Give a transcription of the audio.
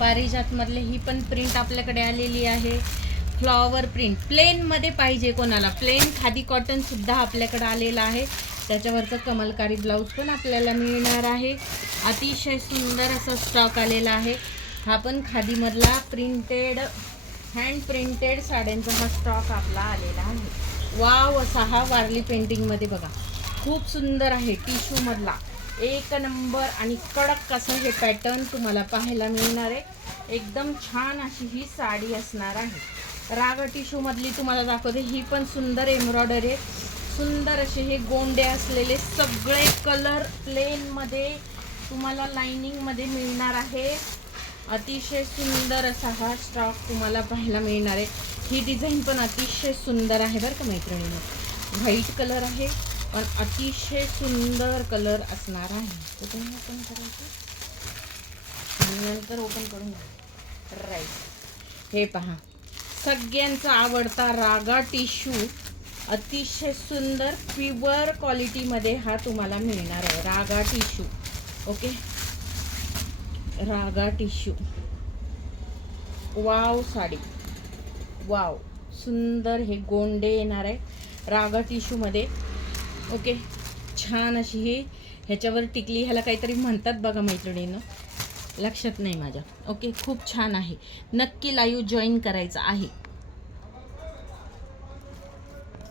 पारिजातमधले ही पण प्रिंट आपल्याकडे आलेली आहे. फ्लॉवर प्रिंट प्लेनमध्ये पाहिजे कोणाला, प्लेन खादी कॉटनसुद्धा आपल्याकडे आलेला आहे. त्याच्यावरचं कमलकारी ब्लाऊज पण आपल्याला मिळणार आहे. अतिशय सुंदर असा स्टॉक आलेला आहे. हा पण खादीमधला प्रिंटेड हँड प्रिंटेड साड्यांचा हा स्टॉक आपला आलेला आहे. वाव असा हा वारली पेंटिंगमध्ये बघा, खूप सुंदर आहे. टिश्यूमधला एक नंबर आणि कडक असं हे पॅटर्न तुम्हाला पाहायला मिळणार आहे. एकदम छान अशी ही साडी असणार आहे. राग टिश्यूमधली तुम्हाला दाखवते. ही पण सुंदर एम्ब्रॉयडरी आहे. सुंदर असे हे गोंडे असलेले सगळे कलर प्लेनमध्ये तुम्हाला लाइनिंगमध्ये मिळणार आहे. अतिशय सुंदर असा हा स्टॉक तुम्हाला पाहायला मिळणार आहे. ही डिझाईन पण अतिशय सुंदर आहे बरं का मैत्रिणींनो. व्हाईट कलर आहे पण अतिशय सुंदर कलर असणार आहे. तर तुम्ही ओपन करायचं नंतर ओपन करून राईट. हे पहा, सगळ्यांचा आवडता रागा टिश्यू अतिशय सुंदर प्युअर क्वालिटीमध्ये हा तुम्हाला मिळणार आहे. रागा टिश्यू. ओके, रागा टिश्यू. वाव साडी, वाव सुंदर हे गोंडे येणार आहे रागा टिश्यूमध्ये. ओके, छान अशी ही ह्याच्यावर टिकली, ह्याला काहीतरी म्हणतात बघा मैत्रिणींनो, लक्षात नाही माझ्या. ओके, खूप छान आहे. नक्की लाईव्ह जॉईन करायचं आहे.